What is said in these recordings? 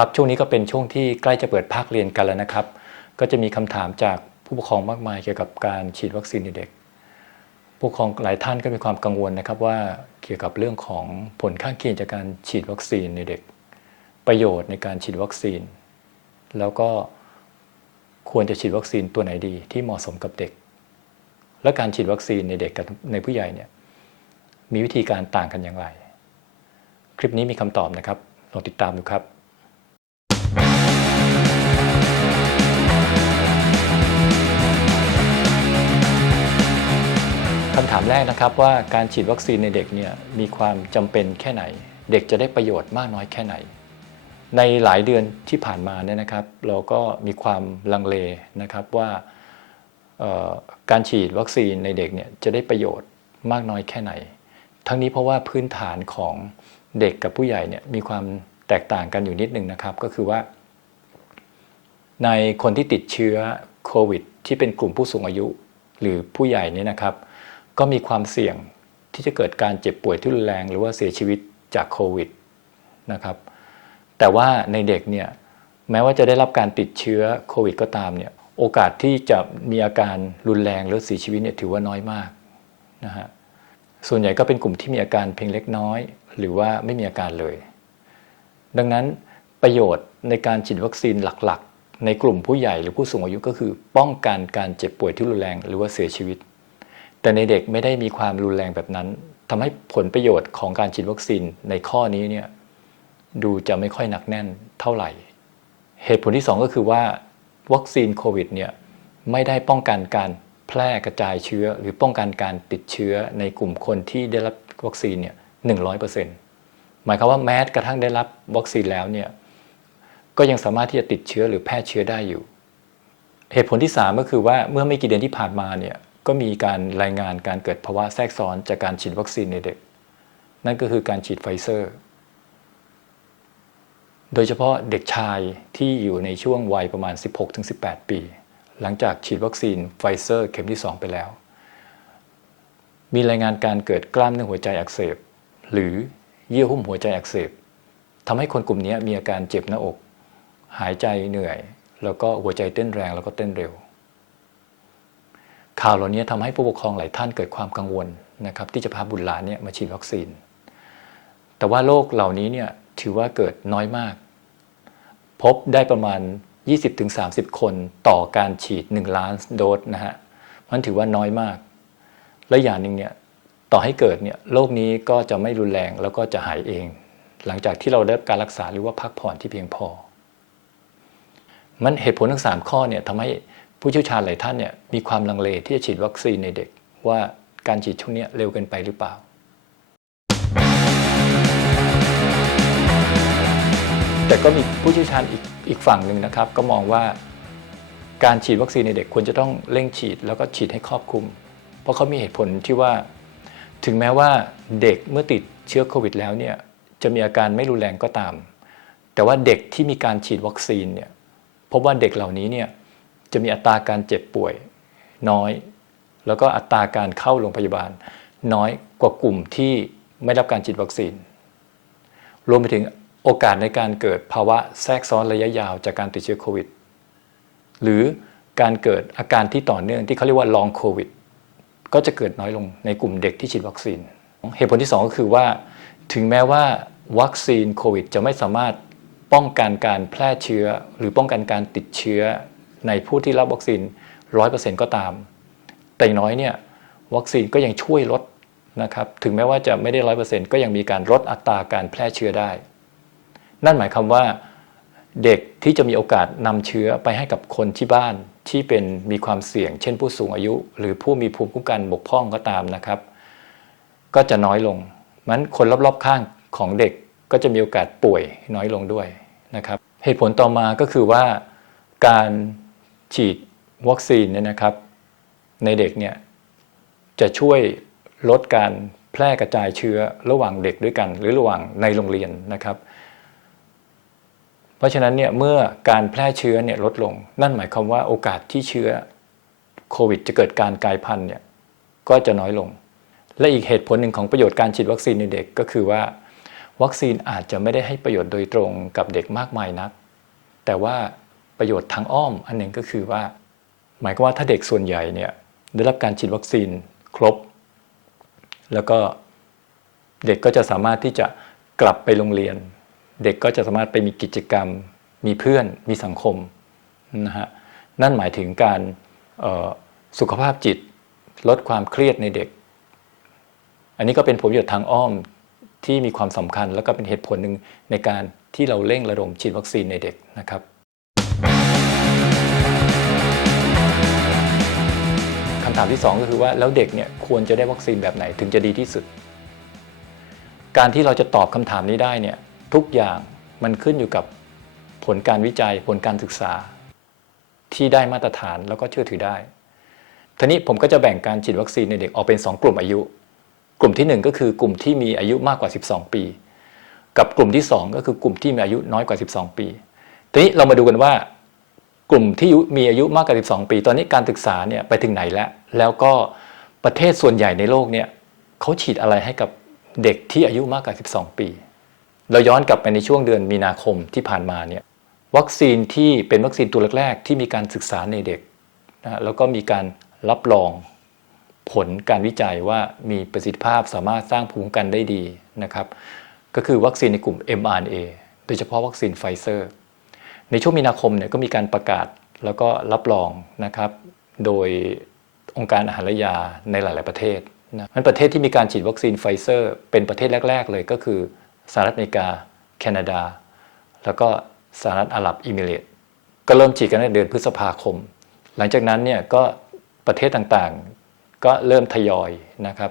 ครับช่วงนี้ก็เป็นช่วงที่ใกล้จะเปิดภาคเรียนกันแล้วนะครับ ก็จะมีคำถามจากผู้ปกครองมากมายเกี่ยวกับการฉีดวัคซีนในเด็กผู้ปกครองหลายท่านก็มีความกังวลนะครับว่าเกี่ยวกับเรื่องของผลข้างเคียงจากการฉีดวัคซีนในเด็ก ประโยชน์ในการฉีดวัคซีน แล้วก็ควรจะฉีดวัคซีนตัวไหนดีที่เหมาะสมกับเด็ก และการฉีดวัคซีนในเด็กกับในผู้ใหญ่เนี่ยมีวิธีการต่างกันอย่างไร คลิปนี้มีคำตอบนะครับลองติดตามดูครับ คำถามแรกนะครับว่าการฉีดวัคซีนในเด็กเนี่ยมีความจำเป็นแค่ไหน เด็กจะได้ประโยชน์มากน้อยแค่ไหน ในหลายเดือนที่ผ่านมาเนี่ยนะครับ เราก็มีความลังเลนะครับว่าการฉีดวัคซีนในเด็กเนี่ยจะได้ประโยชน์มากน้อยแค่ไหน ทั้งนี้เพราะว่าพื้นฐานของเด็กกับผู้ใหญ่เนี่ยมีความแตกต่างกันอยู่นิดนึงนะครับ ก็คือว่า ในคนที่ติดเชื้อโควิด ที่เป็นกลุ่มผู้สูงอายุ หรือผู้ใหญ่เนี่ยนะครับ ก็มีความเสี่ยงที่จะเกิดการเจ็บป่วยที่รุนแรง หรือว่าเสียชีวิตจากโควิดนะครับ แต่ว่าในเด็กเนี่ยแม้ว่าจะได้รับการติดเชื้อโควิดก็ตามเนี่ยโอกาสที่จะมีอาการรุนแรงหรือเสียชีวิตเนี่ยถือว่าน้อยมากนะฮะส่วนใหญ่ก็เป็นกลุ่มที่มีอาการเพียงเล็กน้อย หรือว่าไม่มีอาการเลย ดังนั้นประโยชน์ในการฉีดวัคซีนหลักๆ ในกลุ่มผู้ใหญ่หรือผู้สูงอายุก็คือ ป้องกันการเจ็บป่วยที่รุนแรง หรือว่าเสียชีวิต แต่ในเด็กไม่ได้มีความรุนแรงแบบนั้นทำให้ผลประโยชน์ของการฉีดวัคซีนในข้อนี้เนี่ยดูจะไม่ค่อยหนักแน่นเท่าไหร่ เหตุผลที่ 2 ก็คือว่าวัคซีนโควิดเนี่ยไม่ได้ป้องกันการแพร่กระจายเชื้อ หรือป้องกันการติดเชื้อในกลุ่มคนที่ได้รับวัคซีนเนี่ยหนึ่งร้อยเปอร์เซ็นต์หมายความว่าแม้กระทั่งได้รับวัคซีนแล้วเนี่ยก็ยังสามารถที่จะติดเชื้อหรือแพร่เชื้อได้อยู่ เหตุผลที่ 3 ก็คือว่าเมื่อไม่กี่เดือนที่ผ่านมาเนี่ย ก็มีการรายงานการเกิดภาวะแทรกซ้อนจากการฉีดวัคซีนในเด็ก นั่นก็คือการฉีดไฟเซอร์ โดยเฉพาะเด็กชายที่อยู่ในช่วงวัยประมาณ 16-18 ปี หลังจากฉีดวัคซีนไฟเซอร์เข็มที่ 2 ไปแล้ว มีรายงานการเกิดกล้ามเนื้อหัวใจอักเสบ หรือเยื่อหุ้มหัวใจอักเสบทำให้คนกลุ่มนี้มีอาการเจ็บหน้าอก หายใจเหนื่อย แล้วก็หัวใจเต้นแรงแล้วก็เต้นเร็ว ข่าวเหล่านี้ทำให้ผู้ปกครองหลายท่านเกิดความกังวลนะครับที่จะพาบุตรหลานเนี่ยมาฉีดวัคซีน แต่ว่าโรคเหล่านี้เนี่ยถือว่าเกิดน้อยมาก พบได้ประมาณ 20-30 คนต่อการฉีด 1 ล้านโดสนะฮะมันถือว่าน้อยมาก และอย่างหนึ่งเนี่ยต่อให้เกิดเนี่ยโรคนี้ก็จะไม่รุนแรงแล้วก็จะหายเอง หลังจากที่เราได้รับการรักษาหรือว่าพักผ่อนที่เพียงพอ มันเหตุผลทั้ง 3 ข้อเนี่ยทำให้ ผู้เชี่ยวชาญหลายท่านเนี่ยมีความลังเลที่จะฉีดวัคซีนในเด็ก ว่าการฉีดช่วงนี้เร็วเกินไปหรือเปล่า แต่ก็มีผู้เชี่ยวชาญอีกอีกฝั่งหนึ่งนะครับ ก็มองว่าการฉีดวัคซีนในเด็กควรจะต้องเร่งฉีดแล้วก็ฉีดให้ครอบคลุม เพราะเขามีเหตุผลที่ว่า ถึงแม้ว่าเด็กเมื่อติดเชื้อโควิดแล้วเนี่ยจะมีอาการไม่รุนแรงก็ตาม แต่ว่าเด็กที่มีการฉีดวัคซีนเนี่ยพบว่าเด็กเหล่านี้เนี่ย จะมีอัตราการเจ็บป่วยน้อย แล้วก็อัตราการเข้าโรงพยาบาล น้อยกว่ากลุ่มที่ไม่รับการฉีดวัคซีน รวมไปถึงโอกาสในการเกิดภาวะแทรกซ้อนระยะยาวจากการติดเชื้อโควิด หรือการเกิดอาการที่ต่อเนื่องที่เขาเรียกว่าลองโควิดก็จะเกิดน้อยลงในกลุ่มเด็กที่ฉีดวัคซีน เหตุผลที่ 2 ก็คือว่า ถึงแม้ว่าวัคซีนโควิด จะไม่สามารถป้องกันการแพร่เชื้อ หรือป้องกันการติดเชื้อ ในผู้ที่รับวัคซีน 100%ก็ตาม แต่อย่างน้อยเนี่ยวัคซีนก็ยังช่วยลดนะครับถึงแม้ว่าจะไม่ได้ร้อยเปอร์เซ็นต์ก็ยังมีการลดอัตราการแพร่เชื้อได้ นั่นหมายความว่าเด็กที่จะมีโอกาสนำเชื้อไปให้กับคนที่บ้านที่เป็นมีความเสี่ยง เช่นผู้สูงอายุ หรือผู้มีภูมิคุ้มกันบกพร่องก็ตามนะครับ ก็จะน้อยลงมันคนรอบๆข้างของเด็กก็จะมีโอกาสป่วยน้อยลงด้วยนะครับ เหตุผลต่อมาก็คือว่าการ ฉีดวัคซีนเนี่ยนะครับ ในเด็กเนี่ยจะช่วยลดการแพร่กระจายเชื้อระหว่างเด็กด้วยกัน หรือระหว่างในโรงเรียนนะครับ เพราะฉะนั้นเนี่ยเมื่อการแพร่เชื้อเนี่ยลดลง นั่นหมายความว่าโอกาสที่เชื้อโควิด จะเกิดการกลายพันธุ์เนี่ยก็จะน้อยลง และอีกเหตุผลหนึ่งของประโยชน์การฉีดวัคซีนในเด็กก็คือว่า วัคซีนอาจจะไม่ได้ให้ประโยชน์โดยตรงกับเด็กมากมายนัก แต่ว่า ประโยชน์ทางอ้อมอันหนึ่งก็คือว่า หมายความว่าถ้าเด็กส่วนใหญ่เนี่ยได้รับการฉีดวัคซีนครบ แล้วก็เด็กก็จะสามารถที่จะกลับไปโรงเรียน เด็กก็จะสามารถไปมีกิจกรรม มีเพื่อนมีสังคมนะฮะนั่นหมายถึงการออสุขภาพจิตลดความเครียดในเด็ก อันนี้ก็เป็นผลประโยชน์ทางอ้อมที่มีความสำคัญ แล้วก็เป็นเหตุผลหนึ่งในการที่เราเร่งระดมฉีดวัคซีนในเด็กนะครับ ถามที่ 2 ก็คือว่าแล้วเด็กเนี่ยควรจะได้วัคซีนแบบไหนถึงจะดีที่สุด การที่เราจะตอบคำถามนี้ได้เนี่ยทุกอย่างมันขึ้นอยู่กับผลการวิจัยผลการศึกษา ที่ได้มาตรฐานแล้วก็เชื่อถือได้ทีนี้ผมก็จะแบ่งการฉีดวัคซีนในเด็กออกเป็น 2 กลุ่มอายุ กลุ่มทีหนึ่1 ก็คือกลุ่มที่มีอายุมากกว่า 12 ปี กับกลุ่มที่ 2 ก็คือกลุ่มที่มีอายุน้อยกว่า 12 ปี ทีนี้เรามาดูกันว่า กลุ่มที่มีอายุมากกว่า 12 ปี ตอนนี้การศึกษาเนี่ยไปถึงไหนแล้ว แล้วก็ประเทศส่วนใหญ่ในโลกเนี่ยเขาฉีดอะไรให้กับเด็กที่อายุมากกว่า 12 ปี เราย้อนกลับไปในช่วงเดือนมีนาคมที่ผ่านมาเนี่ยวัคซีนที่เป็นวัคซีนตัวแรกๆที่มีการศึกษาในเด็กนะแล้วก็มีการรับรองผลการวิจัยว่ามีประสิทธิภาพสามารถสร้างภูมิคุ้มกันได้ดีนะครับ ก็คือวัคซีนในกลุ่ม mRNA โดยเฉพาะวัคซีนไฟเซอร์ ในช่วงมีนาคมเนี่ยก็มีการประกาศแล้วก็รับรองนะครับโดยองค์การอาหารและยาในหลาย ๆ ประเทศนะมันประเทศที่มีการฉีดวัคซีนไฟเซอร์ เป็นประเทศแรก ๆ เลยก็คือสหรัฐอเมริกา แคนาดา แล้วก็สหรัฐอาหรับอิมิเรตก็เริ่มฉีดกันในเดือนพฤษภาคม หลังจากนั้นเนี่ยก็ประเทศต่างๆ ก็เริ่มทยอยนะครับ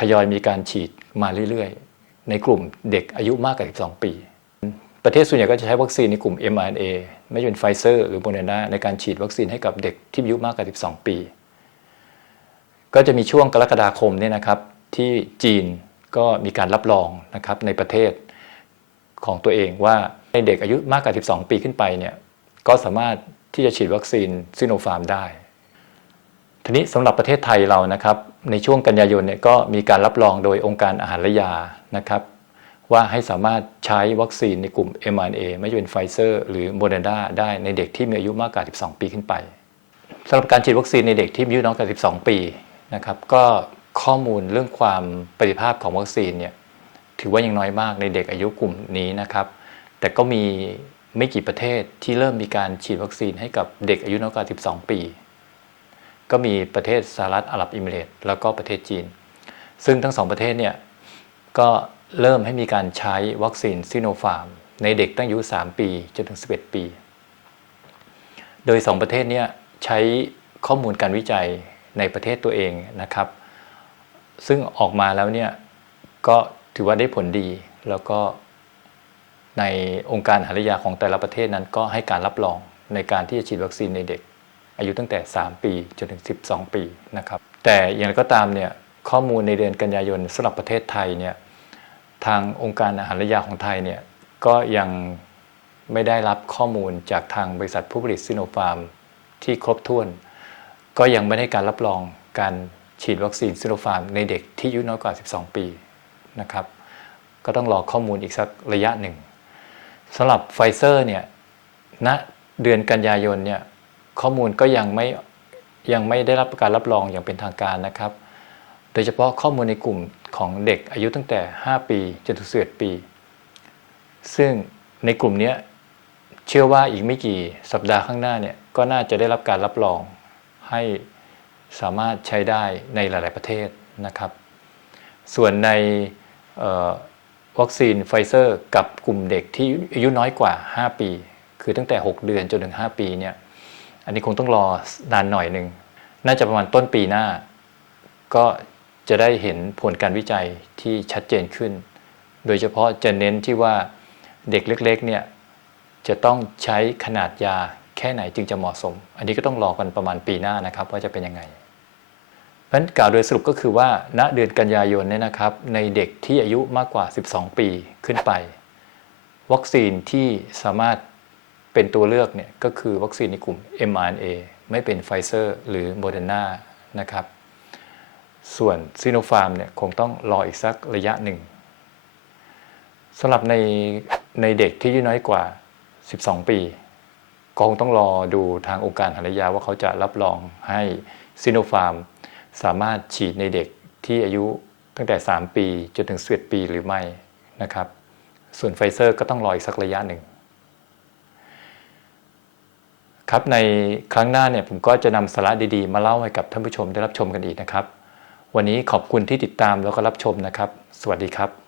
ทยอยมีการฉีดมาเรื่อย ๆ ในกลุ่มเด็กอายุมากกว่า 12 ปี ประเทศส่วนใหญ่ก็จะใช้วัคซีนในกลุ่ม mRNA ไม่ว่าจะเป็นไฟเซอร์หรือโมเดอร์นาในการฉีดวัคซีนให้กับเด็กที่อายุมากกว่า 12 ปี ก็จะมีช่วงกรกฎาคมเนี่ยนะครับที่จีนก็มีการรับรองนะครับในประเทศของตัวเองว่าในเด็กอายุมากกว่า 12 ปีขึ้นไปเนี่ยก็สามารถที่จะฉีดวัคซีนซิโนฟาร์มได้ ทีนี้สำหรับประเทศไทยเรานะครับในช่วงกันยายนเนี่ยก็มีการรับรองโดยองค์การอาหารและยานะครับ ว่าให้สามารถใช้วัคซีนในกลุ่ม mRNA ไม่ว่าจะเป็นไฟเซอร์หรือโมเดอร์นาได้ในเด็กที่มีอายุมากกว่า 12 ปีขึ้นไปสำหรับการฉีดวัคซีนในเด็กที่มีอายุน้อยกว่า 12 ปีนะครับก็ข้อมูลเรื่องความประสิทธิภาพของวัคซีนเนี่ยถือว่ายังน้อยมากในเด็กอายุกลุ่มนี้นะครับ แต่ก็มีไม่กี่ประเทศที่เริ่มมีการฉีดวัคซีนให้กับเด็กอายุน้อยกว่า 12 ปี ก็มีประเทศสหรัฐอาหรับอิมิเรตส์แล้วก็ประเทศจีน ซึ่งทั้งสองประเทศเนี่ยก็ เริ่มให้มีการใช้วัคซีนซิโนฟาร์ม ในเด็กตั้งอายุ 3 ปีจนถึง 11 ปี โดย 2 ประเทศนี้ใช้ข้อมูลการวิจัยในประเทศตัวเองนะครับ ซึ่งออกมาแล้วเนี่ยก็ถือว่าได้ผลดี แล้วก็ในองค์การหารยาของแต่ละประเทศนั้นก็ให้การรับรองในการที่จะฉีดวัคซีนในเด็ก อายุตั้งแต่ 3 ปีจนถึง 12 ปีนะครับ แต่อย่างไรก็ตามเนี่ยข้อมูลในเดือนกันยายนสำหรับประเทศไทยเนี่ย ทางองค์การอาหารและยาของไทยเนี่ยก็ยังไม่ได้รับข้อมูลจากทางบริษัทผู้ผลิตซิโนฟาร์มที่ครบถ้วน ก็ยังไม่ได้การรับรองการฉีดวัคซีนซิโนฟาร์มในเด็กที่อายุน้อยกว่า 12 ปีนะครับ ก็ต้องรอข้อมูลอีกสักระยะหนึ่งสำหรับไฟเซอร์เนี่ยณเดือนกันยายนเนี่ยข้อมูลก็ยังไม่ยังไม่ได้รับการรับรองอย่างเป็นทางการนะครับ โดยเฉพาะข้อมูลในกลุ่มของเด็กอายุตั้งแต่ 5 ปีจนถึง11ปี ซึ่งในกลุ่มนี้เชื่อว่าอีกไม่กี่สัปดาห์ข้างหน้าเนี่ยก็น่าจะได้รับการรับรองให้สามารถใช้ได้ในหลาย ๆ ประเทศนะครับ ส่วนในวัคซีนไฟเซอร์กับกลุ่มเด็กที่อายุน้อยกว่า 5 ปี คือตั้งแต่ 6 เดือนจนถึง 5 ปีเนี่ยอันนี้คงต้องรอนานหน่อยหนึ่งน่าจะประมาณต้นปีหน้า ก็ จะได้เห็นผลการวิจัยที่ชัดเจนขึ้น โดยเฉพาะจะเน้นที่ว่าเด็กเล็กๆเนี่ยจะต้องใช้ขนาดยาแค่ไหนจึงจะเหมาะสม อันนี้ก็ต้องรอกันประมาณปีหน้านะครับ ว่าจะเป็นยังไงเพราะฉะนั้นกล่าวโดยสรุปก็คือว่า ณเดือนกันยายนเนี่ยนะครับ ในเด็กที่อายุมากกว่า 12 ปีขึ้นไป วัคซีนที่สามารถเป็นตัวเลือกเนี่ยก็คือวัคซีนในกลุ่ม mRNA ไม่เป็นไฟเซอร์หรือโมเดอร์นานะครับ ส่วนซีโนฟาร์มเนี่ยคงต้องรออีกสักระยะหนึ่งสำหรับในในเด็กที่อายุน้อยกว่า 12 ปี ก็คงต้องรอดูทางองค์การหารยาว่าเขาจะรับรองให้ซิโนฟาร์มสามารถฉีดในเด็กที่อายุตั้งแต่ 3 ปีจนถึง11ปีหรือไม่นะครับ ส่วนไฟเซอร์ก็ต้องรออีกสักระยะหนึ่งครับในครั้งหน้าเนี่ยผมก็จะนำสาระดีๆ มาเล่าให้กับท่านผู้ชมได้รับชมกันอีกนะครับ วันนี้ขอบคุณที่ติดตามแล้วก็รับชมนะครับ สวัสดีครับ